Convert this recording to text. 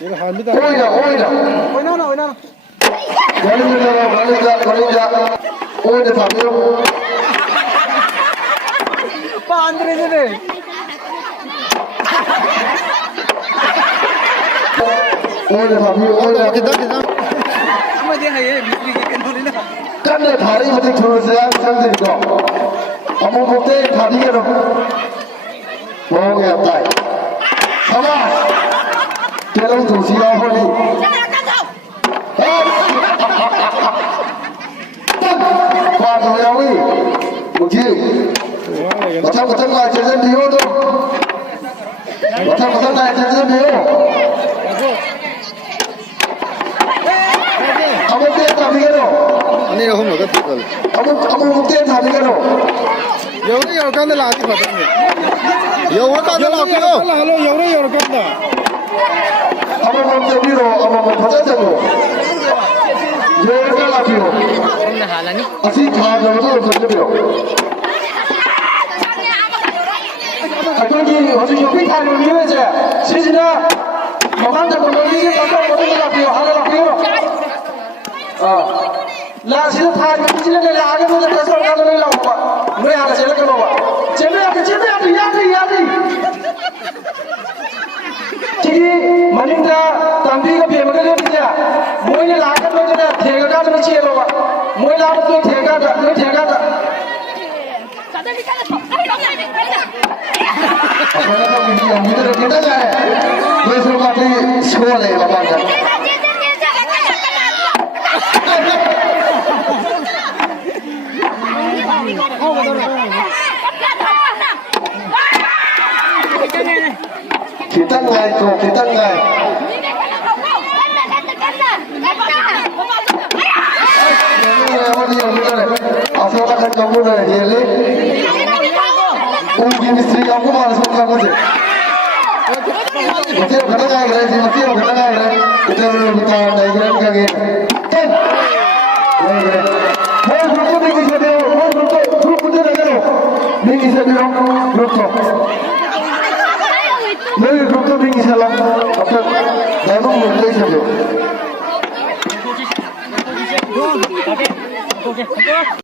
오이다. 오이나. 걸린다. 오이다 잡죠. 안 들리네. 오이다 잡죠. 오이다. 기다. 한마디 하얘 미끼게 노리나. 깐내 다리 어떻게 들어오세요? 상대이거. 어머 못돼 다리게로. 뭐게 없다. 가만. 계속 조시야 허리. qua rồi đâu đi một chi có thằng ngoài trên dân thiếu đâu có thằng này trên dân thiếu ông có tiền làm gì cái đâu anh ấy không có cái gì ông có tiền làm gì cái đâu 여기 간데 라지 받았네. 여기 간데 라고요. 여기 간다. ông đi rồi ông 받아 되고 여기 라고요 아직 다 저도 던져요 저기 어제 옆에 타는 이유지 시즌아 뭐만다 거기 가서 어디 라고요 하나 라고요 라시는 다 이제는 라게 뭐 가서 가는 라고 왜 하나 제일 거 제대로 야디 저기 마닌다 담비가 배먹을 해보자 뭐에 라게 뭐냐 대가 가는 치에로 와 뭐에 라고 대가다 이들을 기다려 왜 소가리 시원해 봐봐 kita ngai asal kan kamu dah hele unggi mistri kamu malah suka kamu je mesti kata ngai kita belum kita naik lagi kan मेरे ग्रुप तो भी किसी लग अब तक दादू मुझे समझो